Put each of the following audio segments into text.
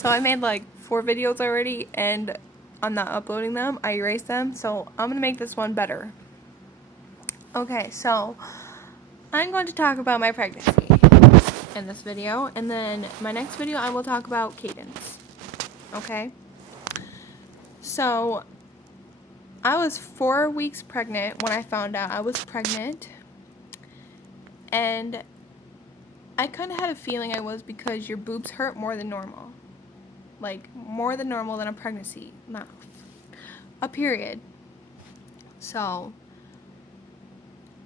So I made like 4 videos already and I'm not uploading them. I erased them. So I'm going to make this one better. Okay, so I'm going to talk about my pregnancy in this video. And then my next video I will talk about Cadence. Okay? So I was 4 weeks pregnant when I found out I was pregnant. And I kind of had a feeling I was because your boobs hurt more than normal. Like, more than normal than a pregnancy. Not a period. So,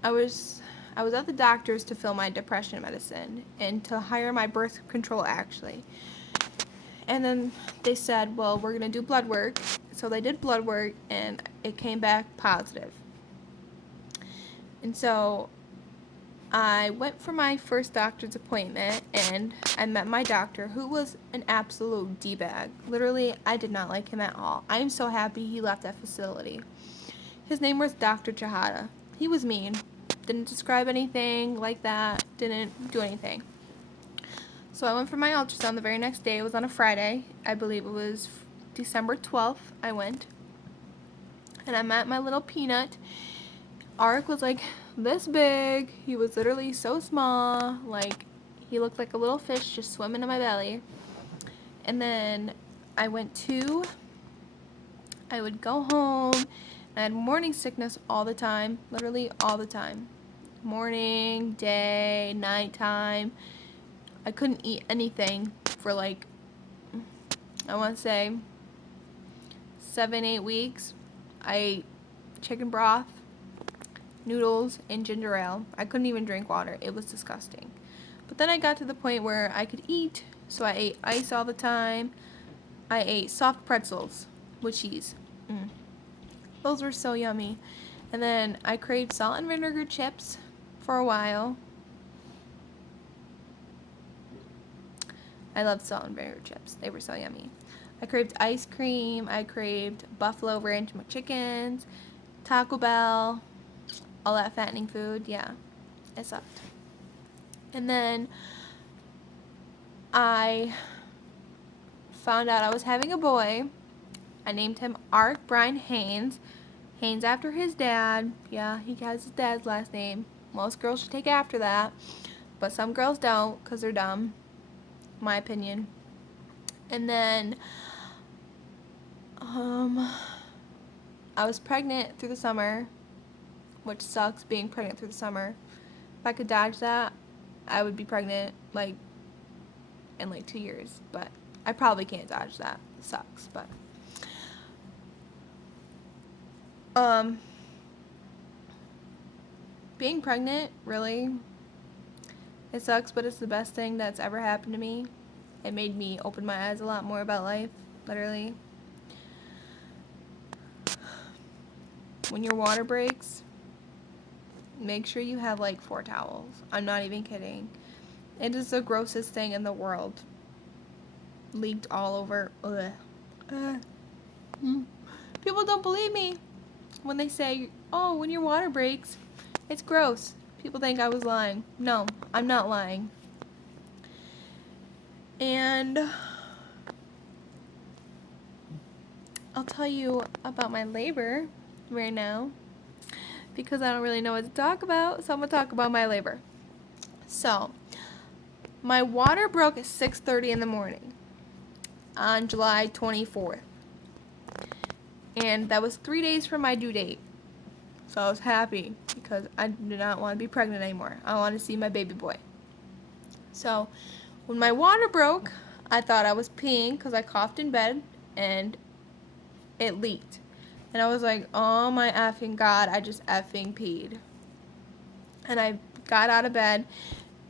I was at the doctor's to fill my depression medicine and to hire my birth control, actually. And then they said, well, we're going to do blood work. So they did blood work, and it came back positive. And so I went for my first doctor's appointment, and I met my doctor, who was an absolute D-bag. Literally, I did not like him at all. I'm so happy he left that facility. His name was Dr. Chahada. He was mean. Didn't describe anything like that. Didn't do anything. So I went for my ultrasound the very next day. It was on a Friday. I believe it was December 12th. I went. And I met my little peanut. Arik was like this big. He was literally so small. Like, he looked like a little fish just swimming in my belly. And then I would go home. I had morning sickness all the time. Literally all the time. Morning, day, nighttime. I couldn't eat anything for like, I want to say 7-8 weeks. I ate chicken broth, noodles, and ginger ale. I couldn't even drink water. It was disgusting. But then I got to the point where I could eat, so I ate ice all the time. I ate soft pretzels with cheese. Those were so yummy. And then I craved salt and vinegar chips for a while. I loved salt and vinegar chips. They were so yummy. I craved ice cream. I craved Buffalo Ranch McChickens, Taco Bell, all that fattening food. Yeah, it sucked. And then I found out I was having a boy. I named him Arik Brian Haynes. Haynes after his dad. Yeah, he has his dad's last name. Most girls should take after that, but some girls don't because they're dumb. My opinion. And then I was pregnant through the summer, which sucks being pregnant through the summer. If I could dodge that, I would be pregnant like in like 2 years, but I probably can't dodge that. It sucks, but being pregnant, really, it sucks, but it's the best thing that's ever happened to me. It made me open my eyes a lot more about life, literally. When your water breaks, make sure you have like 4 towels. I'm not even kidding. It is the grossest thing in the world. Leaked all over. Ugh. People don't believe me when they say, oh, when your water breaks, it's gross. People think I was lying. No, I'm not lying. And I'll tell you about my labor right now because I don't really know what to talk about, so I'm going to talk about my labor. So, my water broke at 6:30 in the morning on July 24th. And that was 3 days from my due date. So I was happy because I did not want to be pregnant anymore. I wanted to see my baby boy. So when my water broke, I thought I was peeing because I coughed in bed and it leaked. And I was like, oh my effing God, I just effing peed. And I got out of bed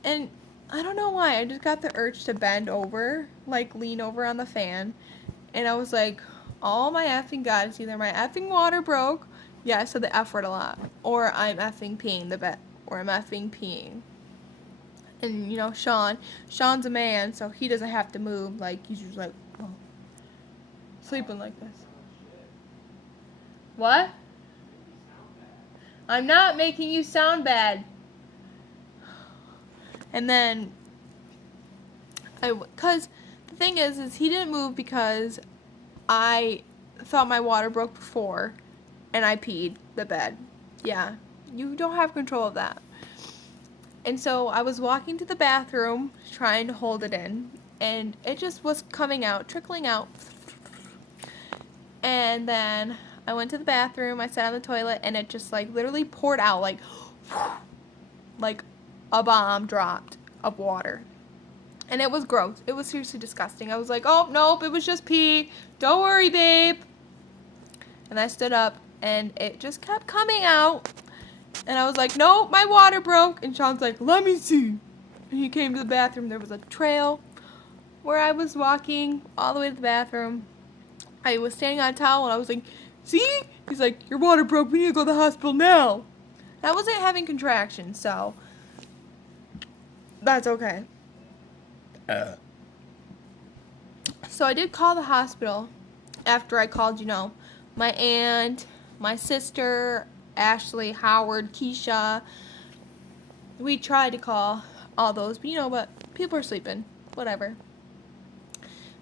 and I don't know why, I just got the urge to bend over, like lean over on the fan. And I was like, oh my effing God, it's either my effing water broke, yeah, I said the F word a lot, or I'm effing peeing the bed, or I'm effing peeing. And you know, Sean's a man, so he doesn't have to move, like, he's just like, oh, sleeping like this. What? I'm not making you sound bad. And then, because The thing is he didn't move because I thought my water broke before and I peed the bed. Yeah, you don't have control of that. And so I was walking to the bathroom trying to hold it in, and it just was coming out, trickling out. And then I went to the bathroom, I sat on the toilet, and it just like literally poured out like a bomb dropped of water. And it was gross. It was seriously disgusting. I was like, oh, nope, it was just pee. Don't worry, babe. And I stood up, and it just kept coming out. And I was like, nope, my water broke. And Sean's like, let me see. And he came to the bathroom. There was a trail where I was walking all the way to the bathroom. I was standing on a towel, and I was like, see? He's like, your water broke. We need to go to the hospital now. And I wasn't having contractions, so that's okay. So I did call the hospital after I called, my aunt, my sister, Ashley, Howard, Keisha. We tried to call all those, but people are sleeping. Whatever.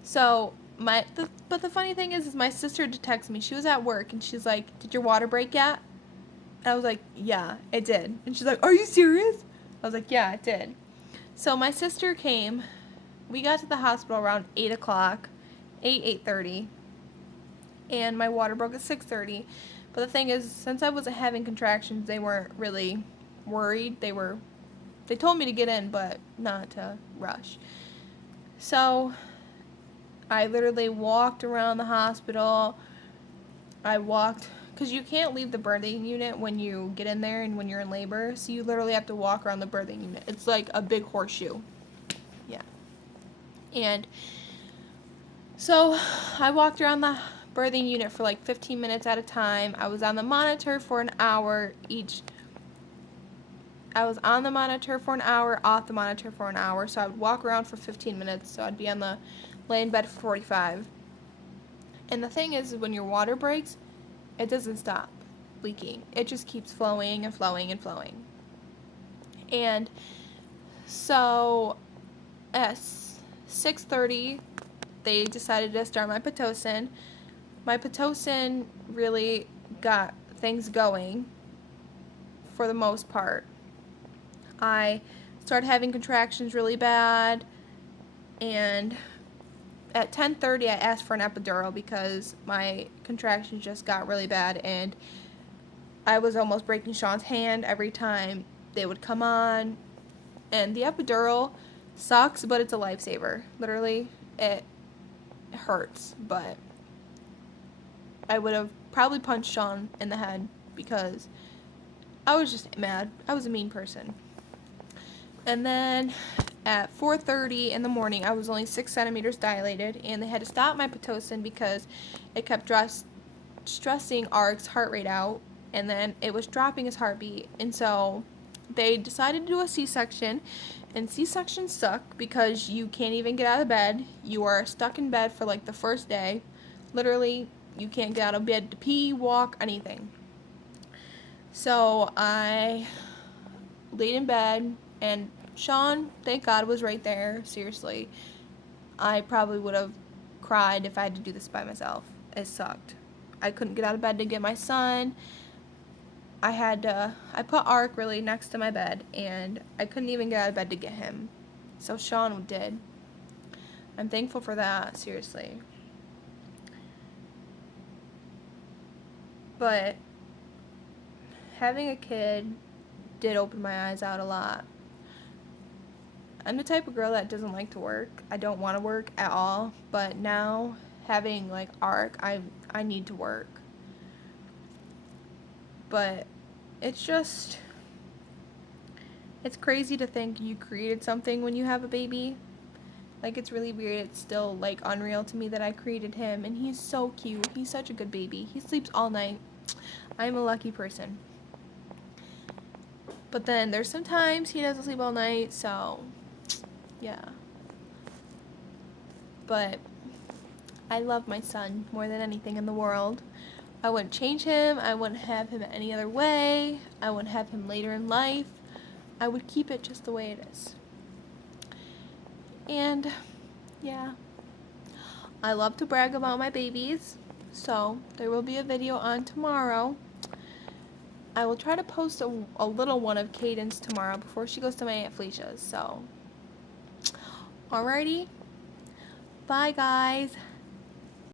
So but the funny thing is my sister did text me. She was at work and she's like, "Did your water break yet?" And I was like, "Yeah, it did." And she's like, "Are you serious?" I was like, "Yeah, it did." So my sister came. We got to the hospital around 8 o'clock, 8:30, and my water broke at 6:30. But the thing is, since I wasn't having contractions, they weren't really worried. They told me to get in, but not to rush. So I literally walked around the hospital. Because you can't leave the birthing unit when you get in there and when you're in labor, so you literally have to walk around the birthing unit. It's like a big horseshoe. Yeah. And so I walked around the birthing unit for like 15 minutes at a time. I was on the monitor for an hour each. I was on the monitor for an hour, off the monitor for an hour, so I would walk around for 15 minutes, so I'd be lay in bed for 45. And the thing is, when your water breaks, it doesn't stop leaking. It just keeps flowing and flowing and flowing. And so at 6:30, they decided to start my Pitocin. My Pitocin really got things going for the most part. I started having contractions really bad, and at 10:30 I asked for an epidural because my contractions just got really bad, and I was almost breaking Sean's hand every time they would come on. And the epidural sucks, but it's a lifesaver. Literally, it hurts, but I would have probably punched Sean in the head because I was just mad. I was a mean person. And then at 4:30 in the morning, I was only 6 centimeters dilated, and they had to stop my Pitocin because it kept stressing Ark's heart rate out, and then it was dropping his heartbeat. And so they decided to do a C-section, and C-sections suck because you can't even get out of bed. You are stuck in bed for like the first day. Literally, you can't get out of bed to pee, walk, anything. So I laid in bed, and Sean, thank God, was right there. Seriously, I probably would have cried if I had to do this by myself. It sucked. I couldn't get out of bed to get my son. I put Ark really next to my bed, and I couldn't even get out of bed to get him. So Sean did. I'm thankful for that, seriously. But having a kid did open my eyes out a lot. I'm the type of girl that doesn't like to work. I don't want to work at all. But now, having like Ark, I need to work. But it's crazy to think you created something when you have a baby. Like, it's really weird. It's still like unreal to me that I created him, and he's so cute. He's such a good baby. He sleeps all night. I'm a lucky person. But then there's sometimes he doesn't sleep all night, so yeah. But I love my son more than anything in the world. I wouldn't change him. I wouldn't have him any other way. I wouldn't have him later in life. I would keep it just the way it is. And yeah, I love to brag about my babies. So there will be a video on tomorrow. I will try to post a little one of Cadence tomorrow before she goes to my Aunt Felicia's. So, alrighty. Bye, guys.